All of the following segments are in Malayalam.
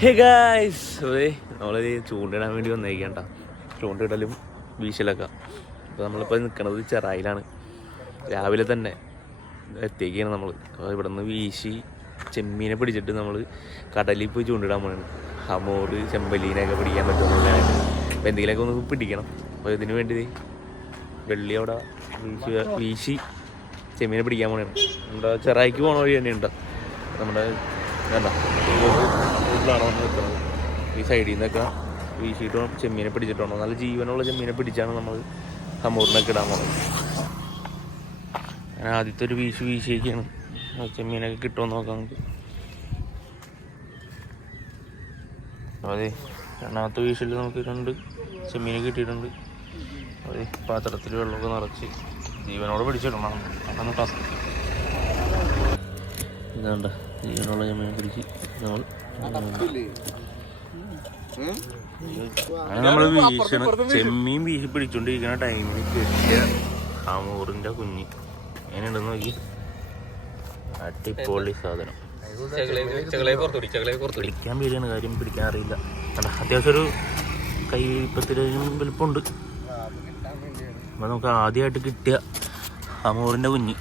ഹേ ഗായ്സ് അതെ നമ്മളത് ചൂണ്ടിടാൻ വേണ്ടി വന്നേക്കണ്ട ചൂണ്ടിടലും വീശലൊക്കെ. അപ്പോൾ നമ്മളിപ്പോൾ നിൽക്കണത് ചെറായിലാണ്. രാവിലെ തന്നെ എത്തിയേക്കാണ് നമ്മൾ അപ്പോൾ ഇവിടെ നിന്ന് വീശി ചെമ്മീനെ പിടിച്ചിട്ട് നമ്മൾ കടലിൽ പോയി ചൂണ്ടിടാൻ പോകണം ഹമോറ് ചെമ്പലീനൊക്കെ പിടിക്കാൻ പറ്റുന്നില്ല അപ്പോൾ എന്തെങ്കിലുമൊക്കെ ഒന്ന് പിടിക്കണം. അപ്പോൾ ഇതിന് വേണ്ടി വെള്ളി അവിടെ വീശി വീശി ചെമ്മീനെ പിടിക്കാൻ പോകണം നമ്മുടെ ചെറായിക്ക് പോകണ വഴി തന്നെയുണ്ട്. നമ്മുടെ വേണ്ട റോഡിലാണ് വന്ന് നിൽക്കുന്നത്? ഈ സൈഡിൽ നിന്നൊക്കെ വീശിയിട്ട് ചെമ്മീനെ പിടിച്ചിട്ടുണ്ടോ? നല്ല ജീവനുള്ള ചെമ്മീനെ പിടിച്ചാണ് നമ്മൾ ഹമൂറിനൊക്കെ ഇടാൻ പോകുന്നത് ഞാൻ ആദ്യത്തെ ഒരു വീശി വീശിയൊക്കെയാണ്. ചെമ്മീനൊക്കെ കിട്ടുമോ നോക്കാം നമുക്ക്. അതെ രണ്ടാമത്തെ വീശിൽ നമുക്ക് രണ്ട് ചെമ്മീനെ കിട്ടിയിട്ടുണ്ട്. അതെ പാത്രത്തിൽ വെള്ളമൊക്കെ നിറച്ച് ജീവനോട് പിടിച്ചിടണം. അതാണ് ടാസ്ക് ഇതാണ്ട ജീവനുള്ള ചെമ്മീനെ പിടിച്ച് നമ്മൾ നമ്മൾ വീശണ ചെമ്മീൻ വീശി പിടിച്ചോണ്ടിരിക്കുന്ന ടൈമിൽ കിട്ടിയ മോറിന്റെ കുഞ്ഞ്. എങ്ങനെയുണ്ടെന്ന് നോക്കി. അടിപൊളി സാധനം. പിടിക്കാൻ പേടിയാണ് കാര്യം പിടിക്കാൻ അറിയില്ല. അത്യാവശ്യം ഒരു കൈപ്പത്തിലും വലുപ്പമുണ്ട്. അപ്പൊ നമുക്ക് ആദ്യമായിട്ട് കിട്ടിയ അമൂറിന്റെ കുഞ്ഞ്.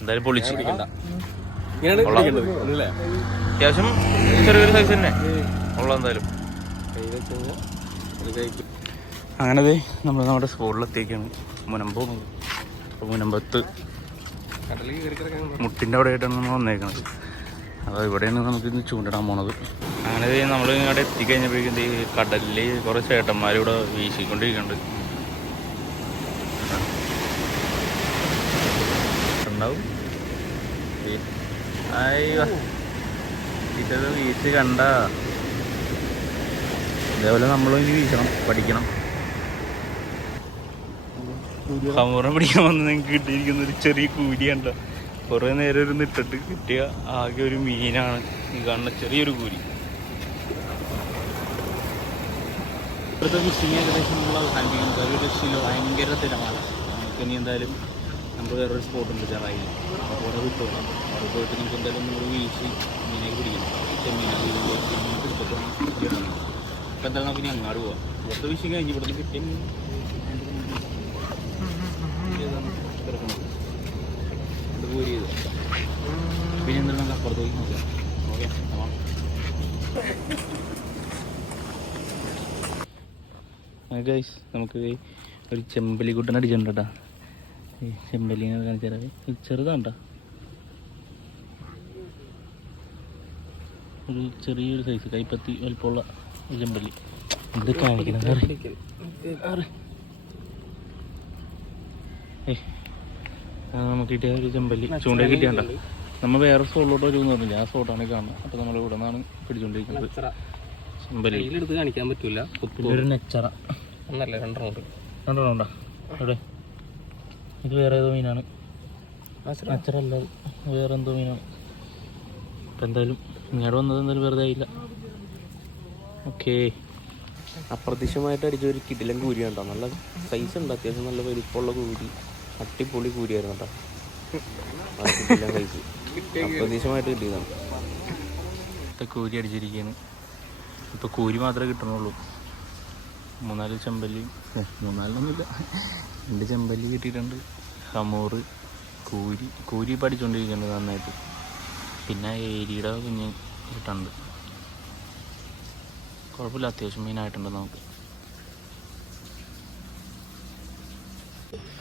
എന്തായാലും പൊളിച്ച്. അത്യാവശ്യം ചെറിയൊരു സൈസ് തന്നെ. ഉള്ള എന്തായാലും. അങ്ങനെ ദേ നമ്മൾ നമ്മുടെ സ്പോട്ടിലെത്തിയേക്കാണ് മുനമ്പോ മുനമ്പത്ത് മുട്ടിന്റെ അവിടെ ആയിട്ടാണ് നമ്മൾ വന്നേക്കുന്നത് അപ്പോൾ ഇവിടെയാണ് നമുക്ക് ഇന്ന് ചൂണ്ടിടാൻ പോണത്. അങ്ങനെ ദേ നമ്മൾ ഇങ്ങോട്ട് എത്തിക്കഴിഞ്ഞപ്പോഴേക്കും ദേ കടലിൽ കുറേ ചേട്ടന്മാരിവിടെ വീശിക്കൊണ്ടിരിക്കുന്നുണ്ട്. ഉണ്ടാവും. അയ്യോ വീശ് കണ്ട. ഇതേപോലെ നമ്മളും ഇനി വീശണം പഠിക്കണം. ഹമൂറ പിടിക്കാൻ വന്ന് നിങ്ങൾക്ക് കിട്ടിയിരിക്കുന്ന ഒരു ചെറിയ കൂലിയുണ്ട് കുറേ നേരം ഒരു നിട്ടിട്ട് കിട്ടിയ ആകെ ഒരു മീനാണ്. ഈ കാണുന്ന ചെറിയൊരു കൂലി. ഇപ്പോഴത്തെ ഫിഷിങ് ഏകദേശം നമ്മൾ അവസാനിപ്പിക്കുന്നത് ഒരു രക്ഷയില്ല ഭയങ്കര തിരമാണ് നമുക്ക് ഇനി എന്തായാലും നമുക്ക് വേറൊരു സ്പോട്ട് ഉണ്ട് ചെറായി. അപ്പോൾ അവിടെ വിട്ടോളാം. അവിടെ പോയിട്ട് നമുക്ക് എന്തായാലും നമ്മൾ വീശി മീനേക്ക് പിടിക്കണം. ചെമ്മീനെ ചെമ്മീനെ പിടിച്ചിട്ട് ഇടണം അപ്പോൾ എന്തായാലും നമുക്ക് ഇനി അങ്ങാട് പോവാം. ഇവിടുത്തെ ഫിഷിങ് കഴിഞ്ഞ് ഇവിടുന്ന് കിട്ടിയ അത് പോരി ചെയ്ത്. പിന്നെ എന്തായാലും നമുക്ക് അപ്പുറത്ത് പോയി നോക്കാം. നമുക്ക് ഒരു ചെമ്പലി കുട്ടൻ അടിച്ചിട്ടുണ്ട് കേട്ടോ ഈ ചെമ്പലിനെ കാണിച്ചാൽ ചെറുതാണ്ട. ഒരു ചെറിയൊരു സൈസ് കൈപ്പത്തി വലിപ്പമുള്ള ചെമ്പല്ലി. എന്ത് കാണിക്കണം? ആ, നമുക്ക് കിട്ടിയ ഒരു ചെമ്പല്ലി. ചൂണ്ട കിട്ടിയാണ്ട നമ്മൾ വേറെ സ്പോട്ടിലോട്ട് വരുമെന്ന് പറഞ്ഞില്ല ആ സ്പോട്ടാണ് കാണുന്നത്. അപ്പോൾ നമ്മൾ ഇവിടെ നിന്നാണ് പിടിച്ചുകൊണ്ടിരിക്കുന്നത് ചെമ്പല്ലി. എടുത്ത് കാണിക്കാൻ പറ്റൂല. ഒരു നെച്ചറ. ഒന്നല്ല രണ്ടെണ്ണം രണ്ടെണ്ണം ഉണ്ടോ? എവിടെ ഇത് വേറെ ഏതോ മീനാണ്. നെച്ചറല്ല അത് വേറെ എന്തോ മീനാണ്. അപ്പം എന്തായാലും ഇങ്ങോട്ട് വന്നത് എന്തായാലും വെറുതെ ആയില്ല. ഓക്കേ. അപ്രത്യക്ഷമായിട്ട് അടിച്ച ഒരു കിടിലം കൂരി കണ്ടോ? നല്ല സൈസ് ഉണ്ട് അത്യാവശ്യം നല്ല വലിപ്പമുള്ള കൂരി. അട്ടിപ്പൊളി കൂരിയായിരുന്നു കേട്ടോ. കിടിലൻ സൈസ് അപ്രത്യക്ഷമായിട്ട് കിട്ടിയതാണ്. ഇപ്പം കൂരി അടിച്ചിരിക്കുകയാണ്. ഇപ്പോൾ കൂരി മാത്രമേ കിട്ടണുള്ളൂ. മൂന്നാൽ ചെമ്പല്ലി. മൂന്നാലൊന്നുമില്ല രണ്ട് ചെമ്പല്ലി കിട്ടിയിട്ടുണ്ട്. ഹമൂറ് കൂരി കൂരി പഠിച്ചുകൊണ്ടിരിക്കുന്നുണ്ട് നന്നായിട്ട്. പിന്നെ ഏരിയുടെ കുഞ്ഞ് കിട്ടുന്നുണ്ട് കുഴപ്പമില്ല അത്യാവശ്യം മീനായിട്ടുണ്ട് നമുക്ക്.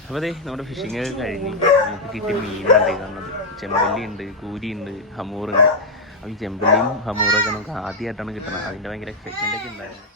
അപ്പോൾ അതെ നമ്മുടെ ഫിഷിങ് ഒക്കെ കഴിഞ്ഞ് നമുക്ക് കിട്ടിയ മീനുണ്ട് കാണുന്നത് ചെമ്പല്ലി ഉണ്ട് കൂരി ഉണ്ട് ഹമൂറുണ്ട് അപ്പോൾ ഈ ചെമ്പല്ലിയും ഹമൂറൊക്കെ നമുക്ക് ആദ്യമായിട്ടാണ് കിട്ടുന്നത് അതിന്റെ ഭയങ്കര എക്സൈറ്റ്മെന്റ് ഒക്കെ ഉണ്ടായിരുന്നു.